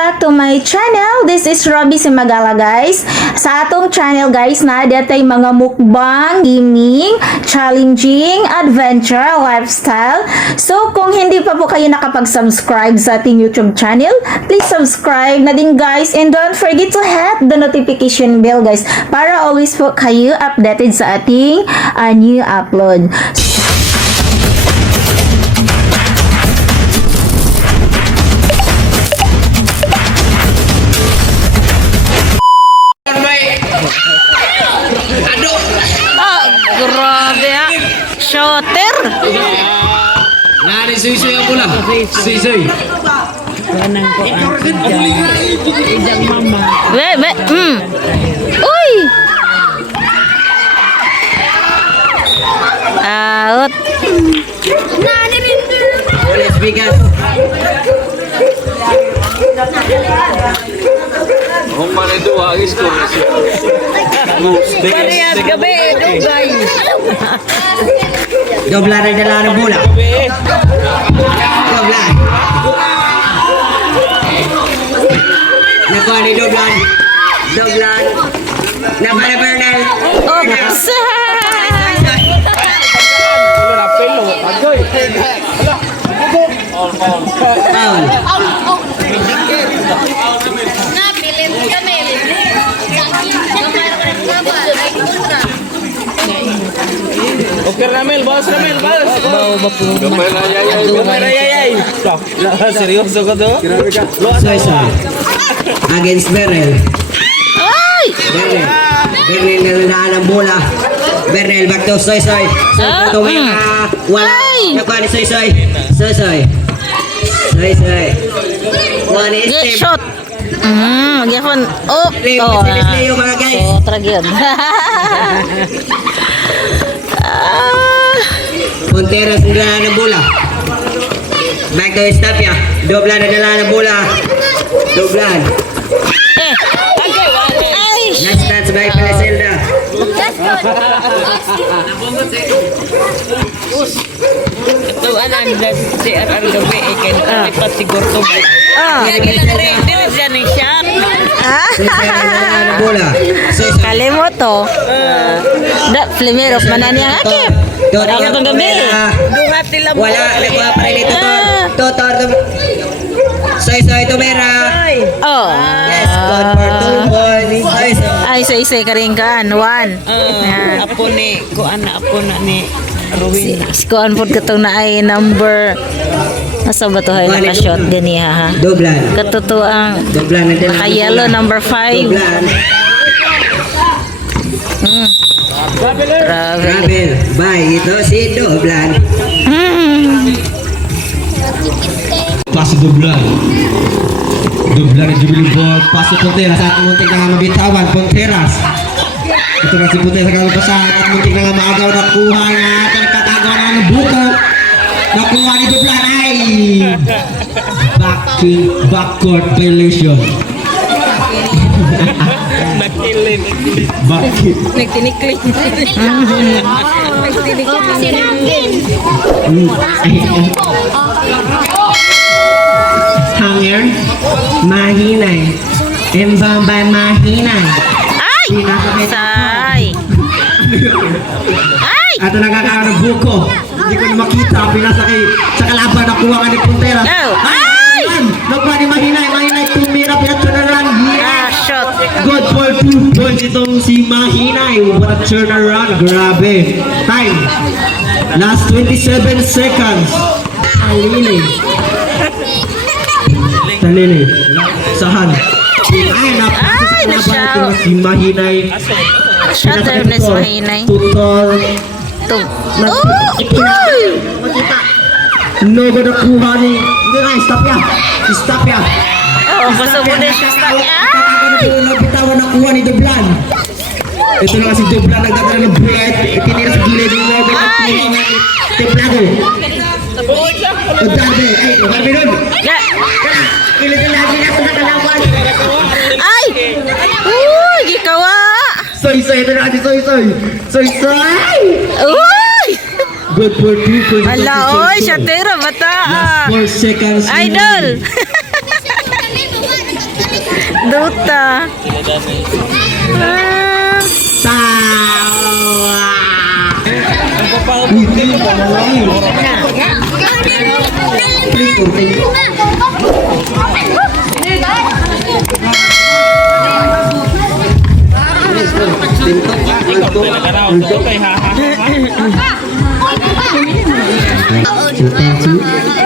back to my channel. This is Robby Simagala, guys. Sa atong channel, guys, na datay mga mukbang, gaming, challenging, adventure, lifestyle. So, kung hindi pa po kayo nakapag-subscribe sa ating YouTube channel, please subscribe na din, guys. And don't forget to hit the notification bell, guys, para always po kayo updated sa ating new upload. Grabe ha. Shooter. Nari suy-suy ang pula. Suy-suy. Kanang ko ang idang mama. Be. Uy. Out. Let's bigas. Kung man ito, agis ko. Parehas gabi, dugay. Doblan ang dala ng bola. Doblan. Nakuha ni Doblan. Doblan. Nakuha ni Bernal. Oops. Foul. Okay, Ramel, boss. Gamay na yayay. Seryoso ka to? Soy. Against Bernal. Ay! Bernal nalaan ng bola. Bernal back to Soy. Wala. Nakuha ni Soy. One is Get tip. shot. Gyapon. Oh. Bilis yung mga guys. So, tragyan. Ponteras ang dala ng bola. Back to Estapia. Doblan ang dala ng bola. Doblan. Ay! Nice touch by Peleselda. Ito anan dan si Aran gabi kay lipat siguro to. Dili dyan ni shot. Susan ang dala ng bola. Kalimot to. Da, flimero manan yang akip. Ako tong gabi. Duhat nila mo. Wala. Nakuha pa rin ito. Totor. Soy Tumera. Oh. Yes, good for 2 points. Ay, isa karingkan. One. Apo ni ko ana apo na ni Ruin. Sikuan po katong na ay number. Asa ba to hay naka-shot gani ha? Doblan. Katuto ang Doblan ang dala ng naka-yellow bola. number 5. Doblan. Grabe. Rabel. Bye. Ito si Doblan. Paso Doblan. Doblan ang jubilibot. Paso Ponteras at muntik na nga mabitawan. Ponteras. Ito na si Ponteras sa kalapasan at muntik na nga maagaw. Nakuha na at nagkatagaw na ng buko. Nakuha ni Doblan ay backcourt violation. Nakilin. Backcourt. Nagtiniklik. Hanger, mahinay. Embang by mahinay. Ay! Say. Ay! Ato nagkakaroon ng buko. Hindi ko na makita. Pinasa sa kalaban. Nakuha ka ni Ponteras. No. Ay! Nakuha ni mahinay. Mahinay tumira. Pinag-turnaround. Shot. Good for 2 points itong si Mahinay. What a turnaround. Grabe. Time. Last 27 seconds. Talili. Sahan. Ay, Ay, nasyaw. si Mahinay. Shot na sa mahinay. Tutol. Tum. Oh! Uy! No, ganda kuha ni. Hindi na, stop ya. Stop ya. Oh, pasubod na siya sa Napitawan na kuha ni Doblan. Ito na si Doblan nagdadala ng bullet. Itinira sa gilid ng Robin at kuha ng Templado. O Darby. Ay, Darby nun. Ilan na lagi na sa nakalaban. Ay! Uy! Gikawa! Soy. Ito na si Soy. Uy! Good for 2 points. Hala, oy! Siya tira, bata! Last 4 seconds. Idol! Duta. Ah. Hindi pa na lang yun. Please, thank you.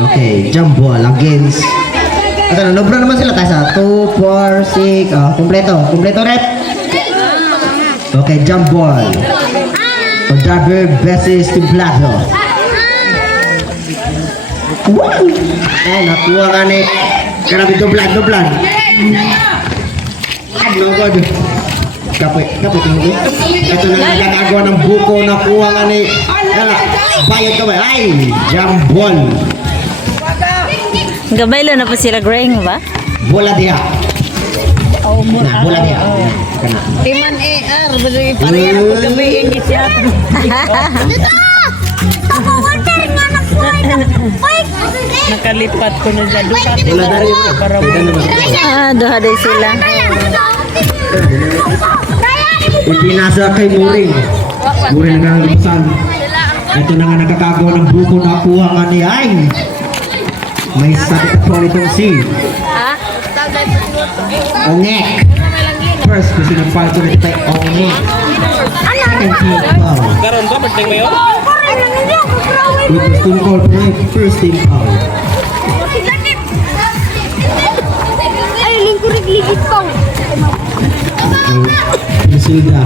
Okay, jump ball against. Ano, nobra naman sila tayo sa 2, 4, 6. Oh, kompleto. Kompleto rep. Okay, jump ball. Driver versus templado. Wow! Ay, nakuha ka ni. Grabe, doblan. Ano ko doon? Kapit tingin. Ito na nga nagawa ng buko. Nakuha ka ni. Bayad ka ba? Ay, jump ball. Gabaylo na po sila growing ba? Bola dia. Nah, bola dia. Kena. Timan AR, balik pareha ko gabi yung isya. Nakalipat ko na dyan. Bola dari mana? Para Duha day sila. Ipinasa kay Muring. Muring nagkakagipasan. Ito na nga nakakagawa ng buko. Nakuha nga ni Ay. May sakit po itong si Ongek. First, kasi nagpalto na ito Ongek. Second team foul. Karon ba perting mayo? With the team call for my first team foul. Ay, lingkurig ligit pa. Prisilda.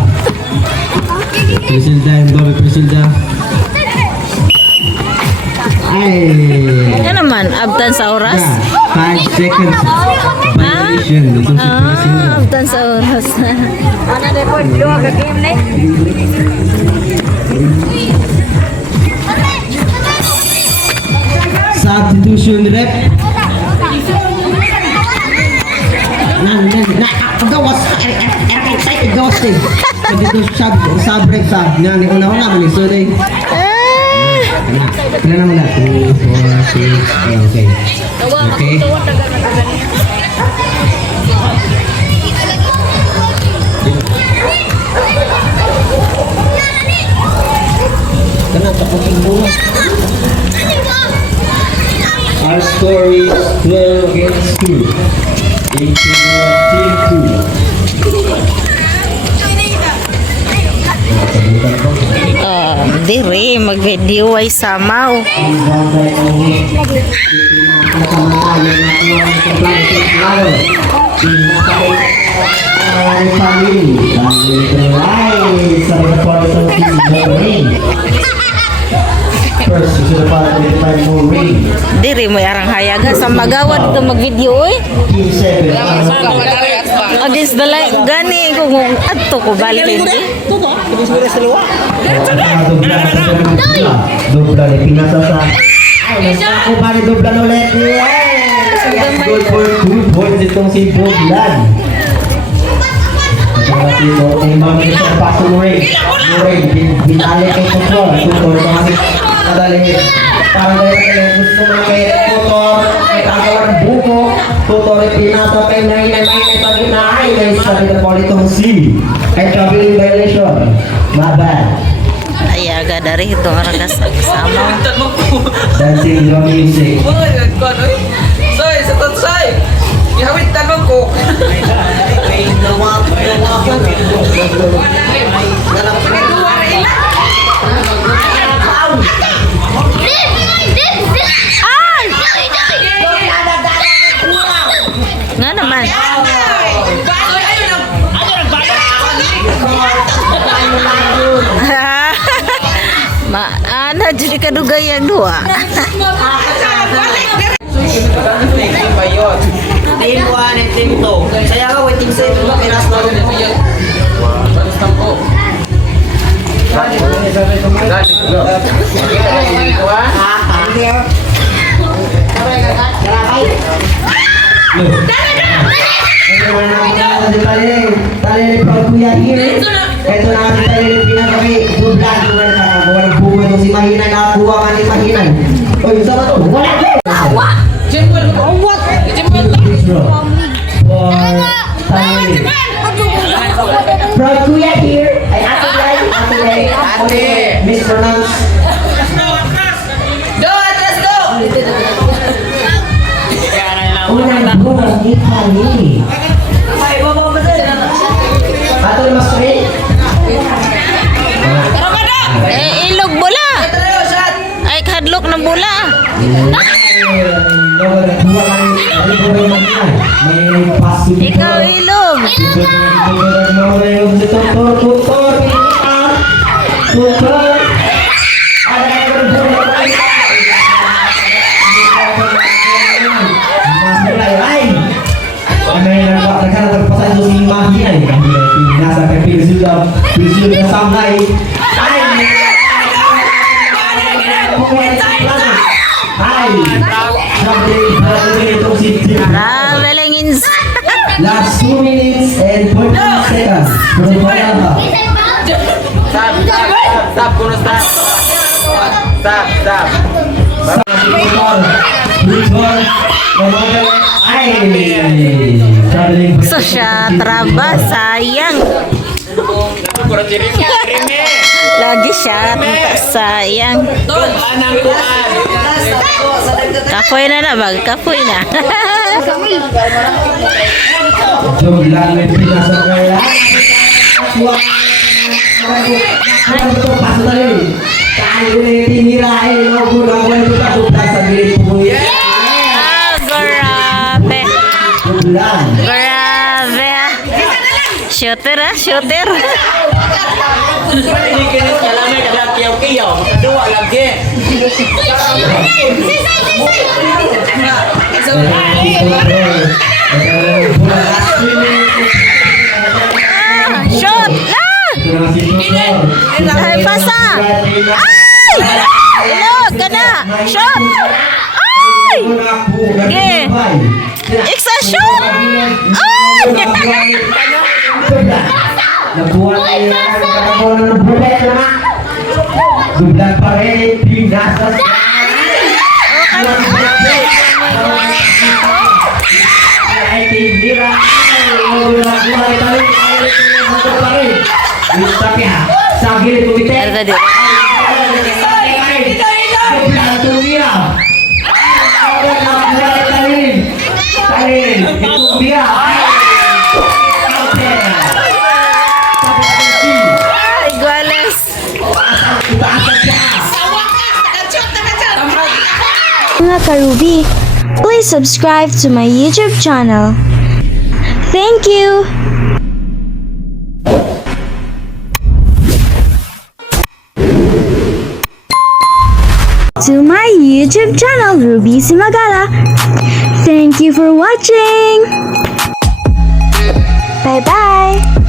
Prisilda and Bobby Prisilda. Ay. Yan naman, abtan sa oras. 5 seconds violation. Ito si Prisilda. Abtan sa oras. Ano na po, dua ka game na Substitution rep. Gawas. Excited ghosting. Substitution sub rep sub. Nga, ni una-una man so day. Kailan naman na? 2, 4, 6. Okay. Okay. Our score is 12 against 2. In team 2. Diri, mag-video ay samaw. First, you should have identified more ring. Diri mo arang hayaga sa magawad dito mag-video oy. Team 7. Against the light gani ko kung adto ko balik hindi. Dobla ni pinasa sa. Ay, ako ba ni Dobla ulit? Good for 2 points itong si Doblan. At ito ay mami sa paso mo rin. Binalik ang control. Tutor ka kasi madali. Parang gaya gusto mo kay tutor. May tagawa ng buko. Tutor ay pinasa kay nainay pag inaay. Guys, sabi na po itong C. Ay traveling violation. My bad. Ayaga dari ito arang kasama. Dancing drum music. Soy, sa totsay! Ihawit tanong ko! Nga naman. Maana jadi kadugay ang dua. Team 1 and Team 2. Saya ka with Team 7 ba pinas na rin ito yan? Ito na ang tali ng pinakaki. Bulan ko na nakagawa ng buwan ito si Mahinan. Nakakuha ka ni Mahinan. Oy, isa ba ito? Wala ko! For From Kuya here. Ay, ate Lai. Ate Lai. Ate. Mispronounce. Unang buwan ni Kali. Ato na mas straight. Ilog bula. Ay, kadlok ng bula. Ikaw ilog. Traveling in... Last 2 minutes and 14 seconds. Stop, kuno stop. Stop. So siya, traba, sayang. Lagi siya, sayang. Kapoy na bag, kapoy na. Jom lang may pinasa kaya. Pasok tadi. Kaya ulit tinirahin. Gurang-gurang itu tak duplas sa gilid po. Ah, grabe. Bulan. Grabe. Shooter ah, shooter. Ini kini kalamay kada kiyaw-kiyaw, makadua lagi. Shoot! Ay, pasa! Ay! Ilog ka na! Shoot! Ay! Ge! Iksa shoot! Ay! Nabuhat ay kakakuha ng bulet na. Bulan pa rin, pinasas. Ay, tinira. Sa gilid kumite. Ano tadi? Iguales. Mga Karubi, please subscribe to my YouTube channel. Thank you! To my YouTube channel, Ruby Simagala. Thank you for watching! Bye-bye!